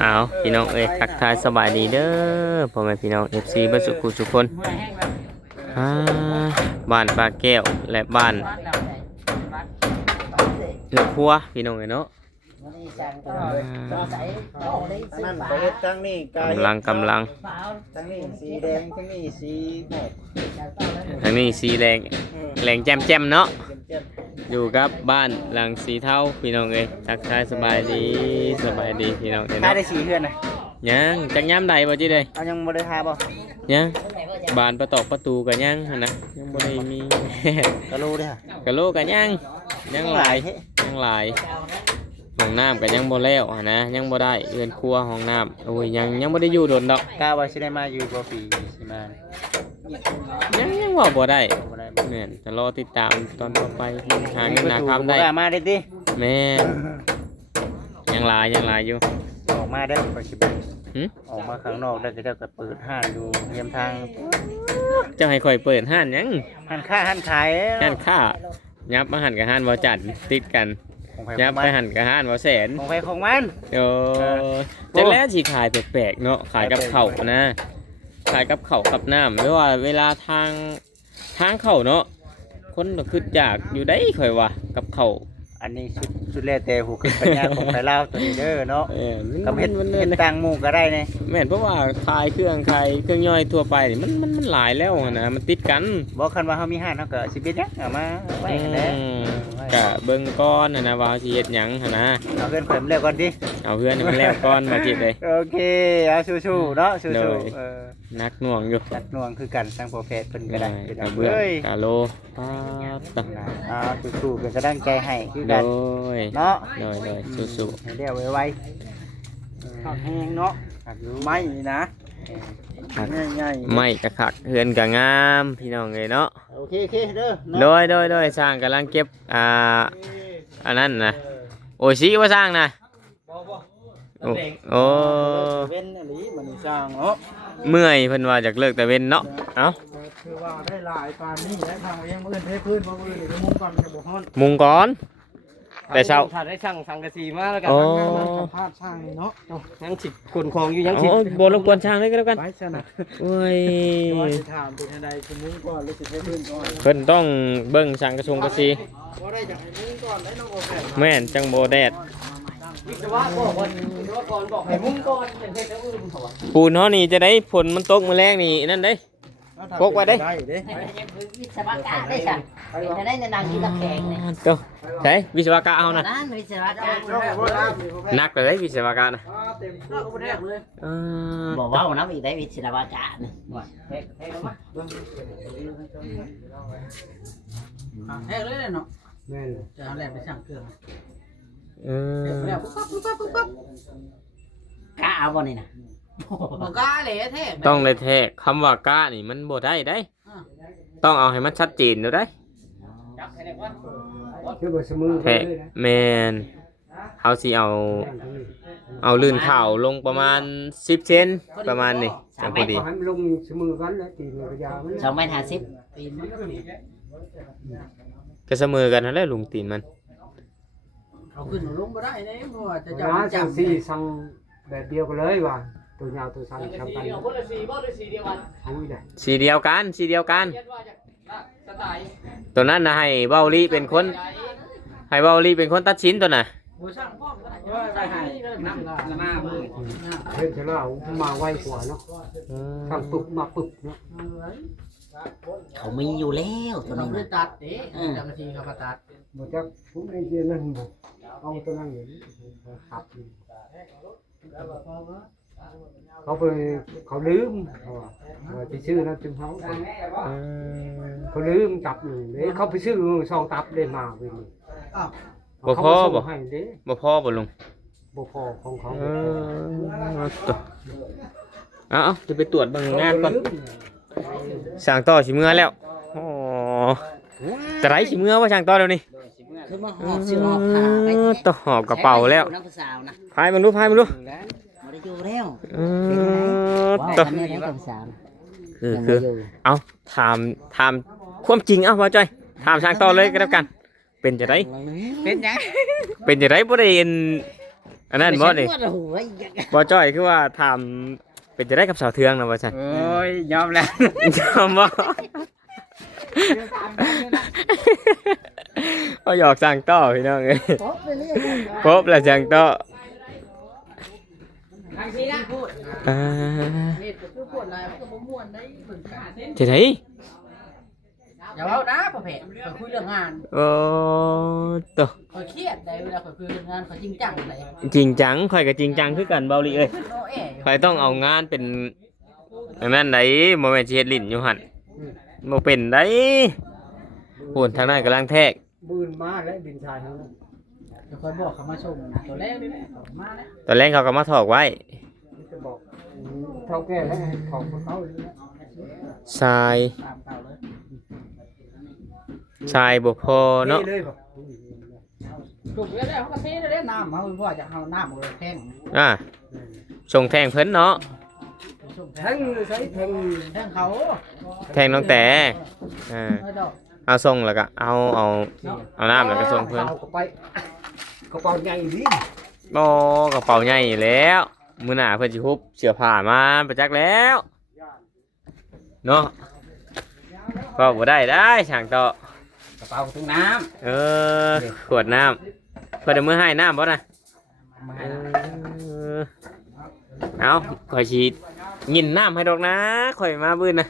เอาพี่น้องเอ้ยทักทายสบายดีเด้อพ่อแม่พี่น้อง FC เบ่สุขุทุกคนอ่าบ้านปลาแก้วและบ้านเลือกพัวพี่น้องเอ้ยเนาะนั่นไปเฮ็ดทั้งนี้กาย กำลังทั้งนี้สีแดงทั้งนี้สีหมอก ทางนี้สีแดงแรงแจ่มๆเนาะ เจ็บ อยู่กับบ้านหลังสีเทาพี่น้องเอ้ยทักทายสบายดีพี่น้องเอ้ย ๆถ้า เนาะ ได้สีเฮือนน่ะ ยังจักย้ำใดบ่จิเด้ เอายังบ่ได้ทาบ่ ยังบานประตอกประตูกันยังหั่นนะยังบ่ได้มี กะโลเด้อก ะโหลกันยังหลายห้องน้ำกันยังบ่แล้วหั่นนะยังบ่ได้เรือนครัวห้องน้ำโอ้ยยังบ่ได้อยู่โดนดอก กาว่าสิได้มาอยู่บ่ปีสิมา ยังว่าบ่ได้ บ่ได้ แม่นจะรอติดตามตอนต่อไปหาเงินหาคำได้ บ่กล้ามาได้ติ แม่นยังหลายอยู่ ออกมาได้อก็สิเบิ่ง หึ ออกมาข้างนอกได้ก็เจ้าก็เปิดห้างอยู่เรียมทาง เจ้าให้ข่อยเปิดห้านยัง ห้านค้าห้านขาย ห้านค้ายับมาหันกับห้านบ่จัดติดกัน ของไผ ยับ ของ ไป มัน หันกับห้านบ่แสน ของไผของมัน โอ้จักแล้วสิขายแปลกๆเนาะขายกับข้าวนะขายกับข้าวกับน้ำหรือว่าเวลาทางเข้าเนาะคนก็คืออยากอยู่ได้ข่อยว่ากับข้าว อันนี้สุดแล้วแต่หูขึ้นปัญญาของไผลาวตัวนี้เด้อเนาะ กับเฮ็ด มัน เฮ็ดตังหมู่ก็ได้นี่ แม่นเพราะว่าขายเครื่องย่อยทั่วไปนี่มันหลายแล้วอะนะมันติดกัน บ่คันว่าเฮามีห้านเฮาก็สิเฮ็ดหยังเอามาไว้กันแหละ กะเบิ่งก้อนนะว่าสิเฮ็ดหยังหั่นนะ เอาเงินข่อยมาแล้วก่อนดิ เอาเพื่อนให้มันแล้วก้อนมาจิตเลย โอเคเอาสู้ๆเนาะสู้ เลย ๆนักหน่วงอยู่ ตัดหน่วงคือกันทางโปรเฟสเพิ่นก็ได้เป็น กะ เอา เบื้อง เอ้ย กะโลป๊าบตั เอาสู้ๆเป็นกำลังใจให้คือ โด กัน ย เนาะ สู้ ให้เรียวไวๆข้าวแห้งเนาะไม่นี่นะง่าย ๆไม่กะคักเฮือนกะงามพี่น้องเอ้ยเนาะ ๆโอเคเด้อ โดยสร้างกำลังเก็บอันนั้นนะโอชิว่าสร้างนะโอ้ เว้นอันนี้มันสร้างเนาะ เมื่อยเพิ่นว่าจากเลิกแต่เว้นเนาะเอ้า คือว่าได้หลายปานนี้ได้ทางเองมื้อเทพื้นบ่มื้อนี่มุงก่อนจะบ่ฮ้อน มุงก่อนแต่เช้า ถ้าได้ช่างสังกะสีมาแล้วกัน โอ้ สัมภาษณ์ช่างนี่เนาะ ยังฉิดขนของอยู่ยัง โอ้ ฉิด บ่รบกวนช่างเลยก็แล้วกัน ไปซะนะ โอ้ย ว่าสิถามเป็นจังได๋สิมุงก่อนหรือสิเทพื้นก่อน เพิ่นต้องเบิ่งช่างกระทรวงกระสี บ่ได้อยากให้มุงก่อนได้น้องโอเค แม่นจังบ่แดด วิศวะบอกว่าวิศวกรบอกให้มุ่งก่อนเป็นเทศอื่นเขาว่า ปูนเฮานี่จะได้ผลมันตกมื้อแรงนี่นั่นเด้ พกไว้เด้ เด้ วิศวกะได้จ้ะจะได้ในนางกินตะแคงเนี่ย โตใช่วิศวกะเฮานะ นั่นวิศวกะ หนักเลยวิศวกะนะ เต็มที่ก็บ่ได้เลย บอกว่าน้ำอีกได้วิศวกะนี่ แท้เลยเนาะ แม่น จะเอาแหลมไปช่างเครื่อง เออ แล้วปุ๊บ กะเอาบ่นี่นะ บอกกล้าเลยแท้ ต้องเลยแท้คำว่ากะนี่มันบ่ได้ได้ ต้องเอาให้มันชัดเจนเด้อได้ จับให้ได้ก่อน คือบ่เสมอ แท้แม่นเฮาสิเอาลื่นข่าวลงประมาณ10เซนประมาณนี้จังพอดี ให้มันลงเสมอกันแล้วตีมันก็ยาวมัน 2.50 ตีนมันก็มี ก็เสมอกันนั่นแหละลุงตีนมัน เอาขึ้นเอาลงบ่ได้เลยเพราะว่าจะจับ ร้าน จั สั่ บ งสี่สั่งแบบเดียวกันเลยว่ะตัวยาวตัวสั้นทำกัน คนละ4บ่หรือ4เดียวกัน เอาอีกแหละ สีเดียวกัน เรียนว่าจากสไตล์ ตัวนั้นนะให้เบ้าลีเป็นคนตัดสินตัวน่ะ บ่ช่างพร้อมก็ได้ไปให้น้ำหน้ามือ เล่นเฉลามาไวกว่าเนาะทำปึบมาปึบเนาะ เขามีอยู่แล้วตัว ต้อ นี้ งได้ นะ ตัดเด้จังทีเขาก็ตัด บ่จักผมไอ้เจนั่นบ่เอาตัวนั้นอยู่ขับเขาไปเขาลืมไปซื้อน้ำจิ้มเขาลืมจับอยู่เด้เขาไปซื้อซองตับได้มาเว้ย บ่พอบ่ ให้เด้ บ่พอบ่ลุง บ่พอของเขา ตัวเอาจะไปตรวจเบิ่งงานก่อนสั่งต่อสิเมื่อแล้วอ๋อจะไรสิเมื่อว่าสั่งต่อเดี๋ยวนี้ คือมาหอบสิหอบผ้าไป ต่อหอบกระเป๋าแล้ว นักสาวนะ พายมันรู้ บ่ได้อยู่แล้วว่า ต่อ อันนี้นักสาว คือเอาถามความจริงเอาว่าจ้อยถามสั่งต่อเลยก็แล้วกัน เป็นจะไร เป็นยัง เป็นจะไรบ่ได้เอ็น อันนั้นบ่นี่ โอ้โห บ่จ้อยคือว่าถามเป็นจะได้กับสาวเทืองนะว่าซั่น โอ้ยยอมแล้ว จำบ่เอาหยอกสั่งต่อพี่น้องเอ้ย พบไปเรื่อย ครบแล้วสั่งต่อ ทางนี้นะพูด อ่า นี่คือปวดอะไรมันก็บ่ม่วนได้เพิ่นขาด จะได อย่าเว้านะพ่อแพทย์ข่อยคุยเรื่องงาน โอ้ตัว ข่อยเครียดได้เวลาข่อยคุยเรื่องงานข่อยจริงจังเลย จริงจังข่อยก็จริงจังคือกันเบาหลีเอ้ย โอ้แอ๋อยู่ ข่อยต้องเอางานเป็นอันนั้นไดบ่แม่นสิเฮ็ดลิ้นอยู่หั่นบ่เป็นได้พูนทางนั้นกำลังแทก บืนมาและดินชายทั้งนั้น เดี๋ยวข่อยบอกเขามาส่งตัวแรกนี่แหละเขามาแล้ว ตอนแรกเขาก็มาถอกไว้ จะบอกเท่าแก่แล้วของเขาเลยนะ ทราย ตามเก่าเลย ทรายบ่พอเนาะ เลยบอก ถูกแล้วเขาก็เทได้น้ำเขาพ่อจะเอาน้ำเลยแท่ง อ่าส่งแทงเพิ่นเนาะ ทั้งใช้แทง แท่งเขา แทงน้องแต่อ่า ดอก เอาส่งแล้วก็เอาน้ำแล้วก็ส่งเพิ่น กระเป๋าก็เป๋าใหญ่ดิ โอ้กระเป๋าใหญ่แล้วมื้อหน้าเพิ่นสิฮุบเสื้อผ้ามาประจักแล้วเนาะก็บ่ได้ช่างต่อก ระเป๋าถุงน้ เออขวดน้ำเพิ่นเอามือให้น้ำบ่น่ะ ำมา เอ ให้แล้ว อเอาข่อยสิยินน้ำให้ดอกนะข่อยมาบื้นนะ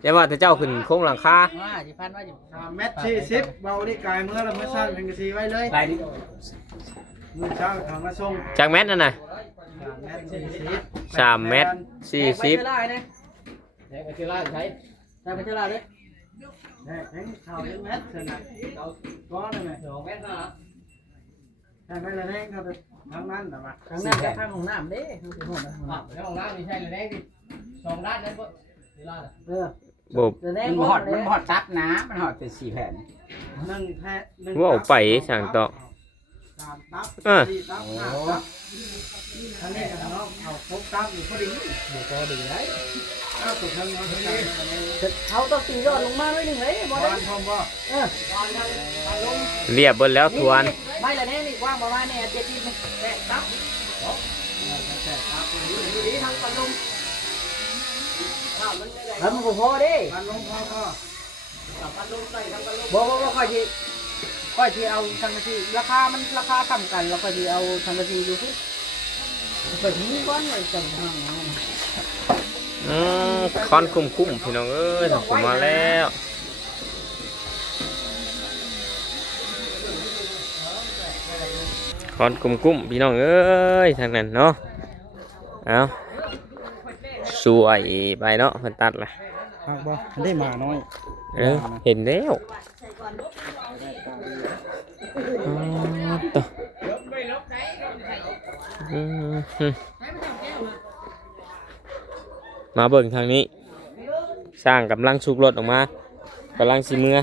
แต่ว่าแต่เจ้าขึ้นโค้งหลังคา ว่าสิพันว่าสิ เม็ด40เบานี่กายเมื่อละเมื่อเช้าเป็นกระสีไว้เลย ไปดิ มื้อเช้าทางมาส่ง จากแมตรนั่นน่ะ 3 เม็ด40 3 เมตร 40 ได้นะ เดี๋ยวไปที่ร้านใช้ ได้ไปเท่าไรเลย แห้งข้าวยังเม็ดเท่านั้นก้อนเลย 2 เมตรนะ แห้งไม่ละแห้งครับทั้งนั้นแต่ว่า ข้างหน้าจะข้างของน้ำเด้ข้างที่ห้องนะ แล้วของร้านนี่ใช่เลยแดงดิ2 ด้านนั้นก็ที่ร้าน เออ บบ จะได้ มันหอดตัดนะมันหอดเป็น4 แผ่น นึ่งแท้นึ่ง ว่าเอาไปสั่งต่อ 3ตับ เออ 4ตับ5ตับอันนี้ก็เนาะเอา6ตับอยู่พอดีอยู่พอดีได้เอาตัวทั้งเนาะทั้งนั้น เขาต้องตียอดลงมาไว้หนึ่งเลยบอ บ้า ได้ นพร้อมบ่ เรียบเบิดแล้วทวน ไม่ละแน่นี่ว่างประมาณเนี่ยเจ็ดทีแปดตับดีทางปันลมแล้วมันพอดิ บ้านลงพ่อก็ บ่ค่อยที่เอาทางกะทิราคามันราคาต่ำกันแล้วก็ที่เอาทางกะทิอยู่ที่ก็ทิ้งก้อนไว้จังห้าง คอนคุ้มพี่น้องเอ้ยทำผมมาแล้วคอนคุ้มพี่น้องเอ้ยทางนั้นเนาะเอาสวยไปเนาะเพิ่นตัดล่ะ หักบ่ได้มาน้อย เห็นแล้วต่อมาเบิ่งทางนี้ สร้างกำลังชุกรถออกมากำลังสิเมือ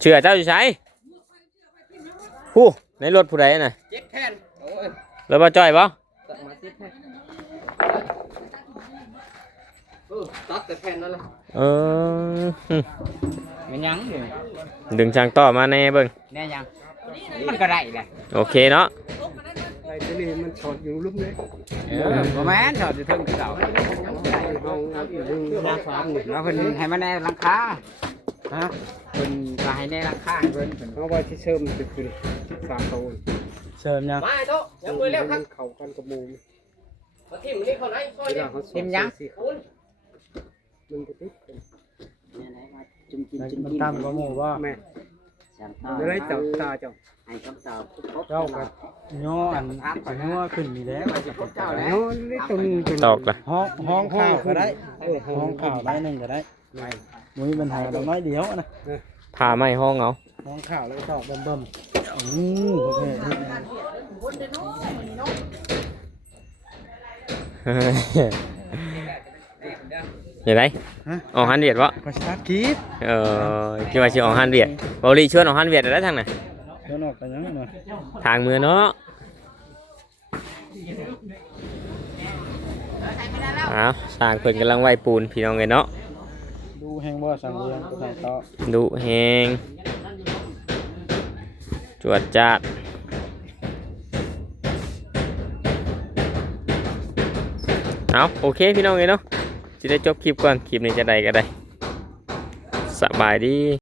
เชื่อเจ้าอยู่ใช้ผู้ในรถผู้ใดน่ะ 7 แผ่นโอ้ย รถบ่จ้อยบ่ มา7 แผ่นตัดแต่แผ่นนั่นแหละ เออ มันยังอยู่ ดึงช่างต่อมาแน่เบิ่ง แน่ยังมันก็ได้แหละ โอเคเนาะ ไอ้ตัวนี้มันชอดอยู่ลุ่มเลย ประมาณถอดอยู่เทิงคือเก่า เอาอีกหนึ่งหน้าฟ้าหนึ่ง แล้วเพิ่นให้มันในหลังคาฮะเพิ่นก็ให้ในหลังคาให้เพิ่น เอาไว้ที่เชิมติดขึ้น3 ตัว เชิญยัง มาโตยังมือเร็วครับ เข้ากันกับหมู มาทิ่มนี่คนไหนซอย เว นี่ ลาเขา ทิ่มยัง มันก็ติดกัน จุ่มกินจุ่ม มัน กิน ตั้มบ่หมู่ว่า แม่ สามต่อ จะได้จับตาเจ้า ให้คำตอบ เจ้าก็ย่ออันสิงัวขึ้นนี่แหล้ว เจ้าแล้ว เนาะนี่ตรงนี้เป็น ตอกล่ะ ห้องข้าวก็ได้ ห้ ห้ อ อง ง ข้า ข้าว วได้หนึงก็ได้บ่มีปัญหาดอกน้อยเดียวนะ พาไม่ห้องเอา ห้องข้าวแล้วก็ตอกเบิ่มๆโอเค เห็นไหมออกฮันเวียดวะ ก็สตาร์ทคลิป คิดว่าสิออกฮันเวียดบอลีชวนออกฮันเวียดได้ทางไหน เดี๋ยวนอกกันยังน่ะ ทางมือเนาะอ้าวสร้างเพิ่นกำลังไหวปูนพี่น้องเลยเนาะ ดูแฮงบ่สังเวียนก็ใส่ต่อ ดุแหงจวดจาด เอาโอเคพี่น้องเนาะจะได้จบคลิปก่อนคลิปนี้จะได้ก็ได้สบายดี